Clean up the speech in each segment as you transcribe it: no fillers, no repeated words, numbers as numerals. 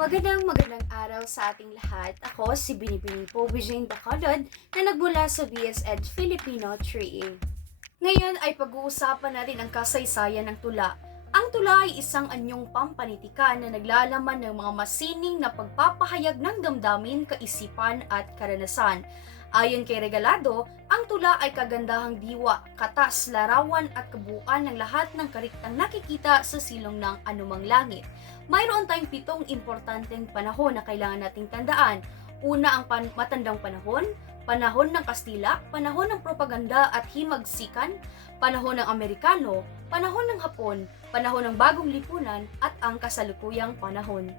Magandang araw sa ating lahat. Ako si Binibini po Vijay Bacolod na nagmula sa BSED Filipino 3A. Ngayon ay pag-uusapan natin ang kasaysayan ng tula. Ang tula ay isang anyong pampanitikan na naglalaman ng mga masining na pagpapahayag ng damdamin, kaisipan at karanasan. Ayon kay Regalado, ang tula ay kagandahang diwa, katas, larawan at kabuuan ng lahat ng kariktang nakikita sa silong ng anumang langit. Mayroon tayong 7 importanteng panahon na kailangan nating tandaan. Una ang matandang panahon, panahon ng Kastila, panahon ng propaganda at himagsikan, panahon ng Amerikano, panahon ng Hapon, panahon ng bagong lipunan at ang kasalukuyang panahon.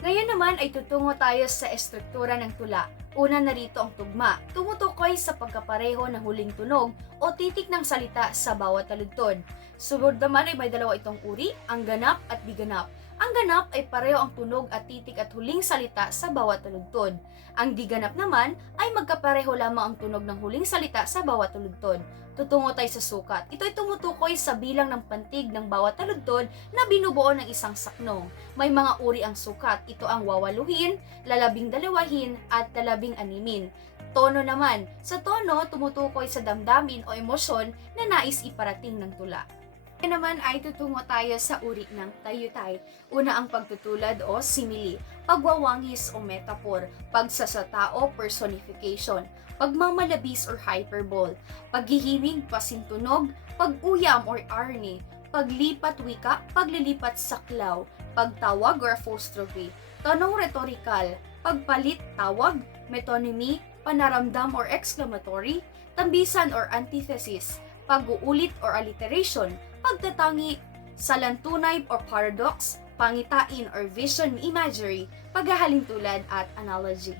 Ngayon naman ay tutungo tayo sa estruktura ng tula. Una narito ang tugma, tumutukoy sa pagkapareho ng huling tunog o titik ng salita sa bawat taludtod. Sunod naman ay may dalawa itong uri, ang ganap at di ganap. Ang ganap ay pareho ang tunog at titik at huling salita sa bawat taludtod. Ang di ganap naman ay magkapareho lamang ang tunog ng huling salita sa bawat taludtod. Tutungo tayo sa sukat. Ito ay tumutukoy sa bilang ng pantig ng bawat taludtod na binubuo ng isang saknong. May mga uri ang sukat. Ito ang wawaluhin, lalabing dalawahin, at lalabing animin. Tono naman. Sa tono, tumutukoy sa damdamin o emosyon na nais iparating ng tula. Kaya naman ay tutungo tayo sa uri ng tayutay. Una ang pagtutulad o simile, pagwawangis o metaphor, pagsasatao, personification, pagmamalabis or hyperbole, paghihimig, pasintunog, pag-uyam or irony, paglipat wika, paglilipat saklaw, pagtawag or apostrophe, tanong rhetorical, pagpalit tawag, metonymy, panaramdam or exclamatory, tambisan or antithesis, pag-uulit or alliteration, pagtatangi, salantunay or paradox, pangitain or vision imagery, paghahalintulad at analogy.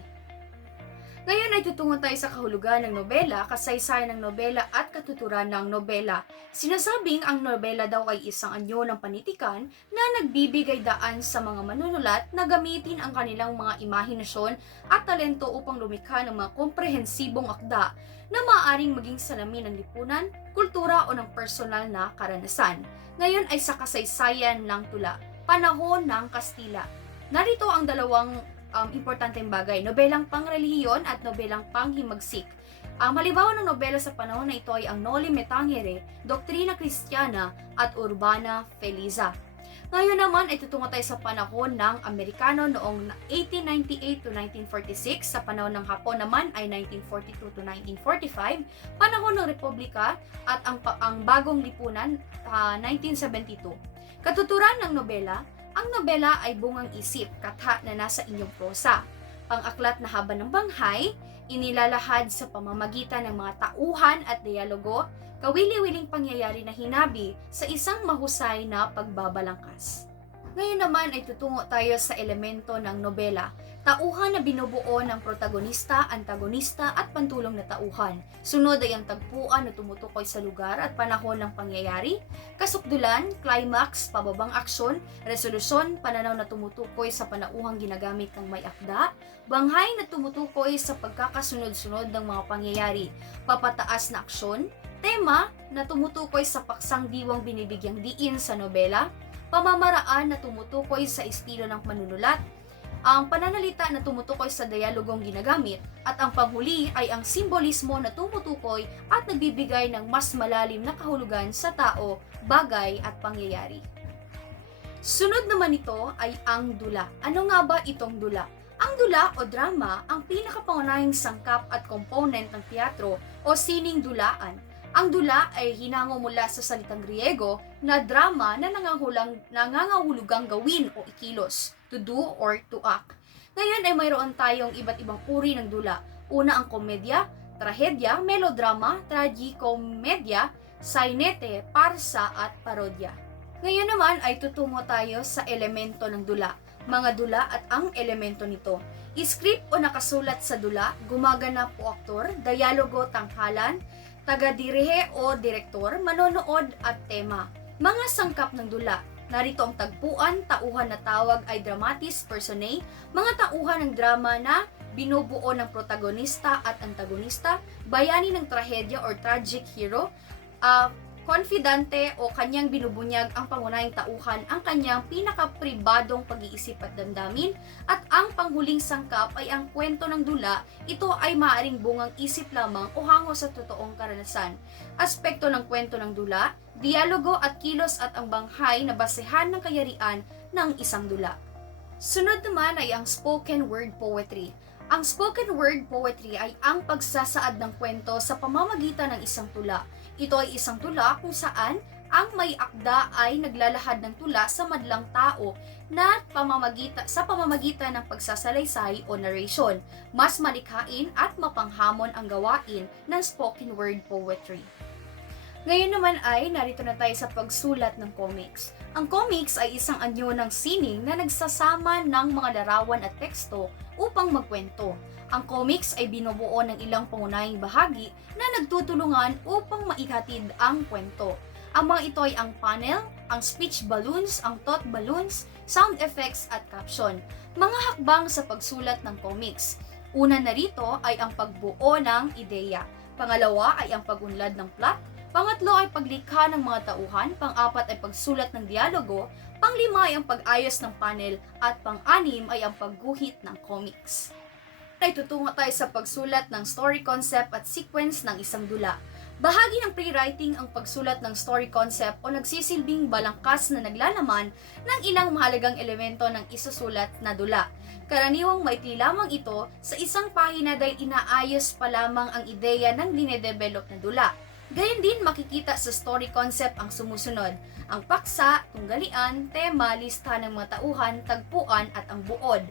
Ngayon ay tutungo tayo sa kahulugan ng nobela, kasaysayan ng nobela at katuturan ng nobela. Sinasabing ang nobela daw ay isang anyo ng panitikan na nagbibigay daan sa mga manunulat na gamitin ang kanilang mga imahinasyon at talento upang lumikha ng mga komprehensibong akda na maaaring maging salamin ng lipunan, kultura o ng personal na karanasan. Ngayon ay sa kasaysayan ng tula, panahon ng Kastila. Narito ang dalawang importanteng bagay, nobelang pangrelihiyon at nobelang panghimagsik. Halimbawa ng nobela sa panahon na ito ay ang Noli Me Tangere, Doktrina Kristiyana at Urbana Feliza. Ngayon naman ay tutungo tayo sa panahon ng Amerikano noong 1898 to 1946, sa panahon ng Hapon naman ay 1942 to 1945, panahon ng Republika at ang bagong lipunan 1972. Katuturan ng nobela. Ang nobela ay bungang isip, katha na nasa inyong prosa. Pang-aklat na haba ng banghay, inilalahad sa pamamagitan ng mga tauhan at dialogo, kawili-wiling pangyayari na hinabi sa isang mahusay na pagbabalangkas. Ngayon naman ay tutungo tayo sa elemento ng nobela. Tauhan na binubuo ng protagonista, antagonista at pantulong na tauhan. Sunod ay ang tagpuan na tumutukoy sa lugar at panahon ng pangyayari, kasukdulan, climax, pababang aksyon, resolusyon, pananaw na tumutukoy sa panauhang ginagamit ng may akda, banghay na tumutukoy sa pagkakasunod-sunod ng mga pangyayari, papataas na aksyon, tema na tumutukoy sa paksang diwang binibigyang diin sa nobela, pamamaraan na tumutukoy sa estilo ng manunulat, ang pananalita na tumutukoy sa dialogong ginagamit, at ang panghuli ay ang simbolismo na tumutukoy at nagbibigay ng mas malalim na kahulugan sa tao, bagay at pangyayari. Sunod naman ito ay ang dula. Ano nga ba itong dula? Ang dula o drama ang pinakapangunahing sangkap at component ng teatro o sining dulaan. Ang dula ay hinango mula sa salitang Griego na drama na nangangahulugang gawin o ikilos, to do or to act. Ngayon ay mayroon tayong iba't ibang uri ng dula. Una ang komedya, trahedya, melodrama, tragikomedya, sainete, parsa at parodya. Ngayon naman ay tutungo tayo sa elemento ng dula, mga dula at ang elemento nito. Script o nakasulat sa dula, gumaganap o aktor, dialogo, tanghalan, taga-dirihe o direktor, manonood at tema. Mga sangkap ng dula. Narito ang tagpuan, tauhan na tawag ay dramatis personae, mga tauhan ng drama na binubuo ng protagonista at antagonista, bayani ng trahedya or tragic hero, Konfidante o kanyang binubunyag ang pangunahing tauhan ang kanyang pinakapribadong pag-iisip at damdamin at ang panghuling sangkap ay ang kwento ng dula. Ito ay maaaring bungang isip lamang o hango sa totoong karanasan. Aspekto ng kwento ng dula, dialogo at kilos at ang banghay na basehan ng kayarian ng isang dula. Sunod naman ay ang spoken word poetry. Ang spoken word poetry ay ang pagsasaad ng kwento sa pamamagitan ng isang tula. Ito ay isang tula kung saan ang may akda ay naglalahad ng tula sa madlang tao na sa pamamagitan ng pagsasalaysay o narration. Mas malikhain at mapanghamon ang gawain ng spoken word poetry. Ngayon naman ay narito na tayo sa pagsulat ng comics. Ang comics ay isang anyo ng sining na nagsasama ng mga larawan at teksto upang magkwento. Ang comics ay binubuo ng ilang pangunahing bahagi na nagtutulungan upang maihatid ang kwento. Ang mga ito ay ang panel, ang speech balloons, ang thought balloons, sound effects at caption. Mga hakbang sa pagsulat ng comics. Una na rito ay ang pagbuo ng ideya. Pangalawa ay ang pagunlad ng plot. Pangatlo ay paglikha ng mga tauhan. Pang-apat ay pagsulat ng dialogo. Panglima ay ang pag-ayos ng panel. At pang-anim ay ang pagguhit ng comics. Ay tutungo tayo sa pagsulat ng story concept at sequence ng isang dula. Bahagi ng pre-writing ang pagsulat ng story concept o nagsisilbing balangkas na naglalaman ng ilang mahalagang elemento ng isusulat na dula. Karaniwang maikli lamang ito sa isang pahina dahil inaayos pa lamang ang ideya ng dinedevelop na dula. Gayon din makikita sa story concept ang sumusunod, ang paksa, tunggalian, tema, lista ng mga tauhan, tagpuan at ang buod.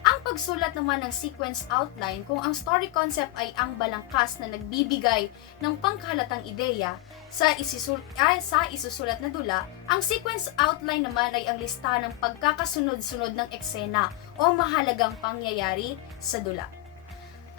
Ang pagsulat naman ng sequence outline, kung ang story concept ay ang balangkas na nagbibigay ng pangkahalatang ideya sa isusulat na dula, ang sequence outline naman ay ang lista ng pagkakasunod-sunod ng eksena o mahalagang pangyayari sa dula.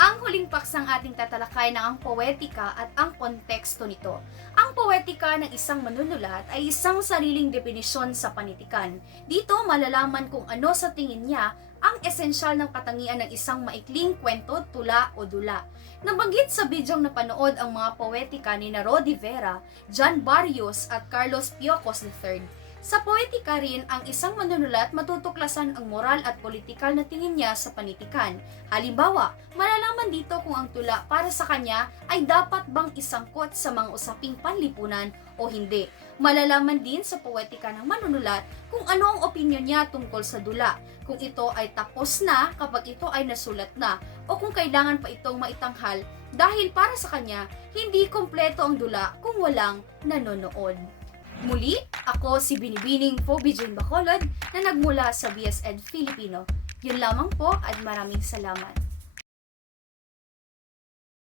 Ang huling paksang ating tatalakay na ang poetika at ang konteksto nito. Ang poetika ng isang manunulat ay isang sariling definisyon sa panitikan. Dito malalaman kung ano sa tingin niya ang esensyal ng katangian ng isang maikling kwento, tula o dula. Nabanggit sa bidyong napanood ang mga poetika ni Rodi Vera, John Barrios at Carlos Piocos III. Sa poetika rin, ang isang manunulat matutuklasan ang moral at politikal na tingin niya sa panitikan. Halimbawa, malalaman dito kung ang tula para sa kanya ay dapat bang isangkot sa mga usaping panlipunan o hindi. Malalaman din sa poetika ng manunulat kung ano ang opinyon niya tungkol sa dula, kung ito ay tapos na kapag ito ay nasulat na, o kung kailangan pa itong maitanghal dahil para sa kanya, hindi kompleto ang dula kung walang nanonood. Muli, ako si Binibining Pobijing Bacolod na nagmula sa BSED Filipino. Yun lamang po at maraming salamat.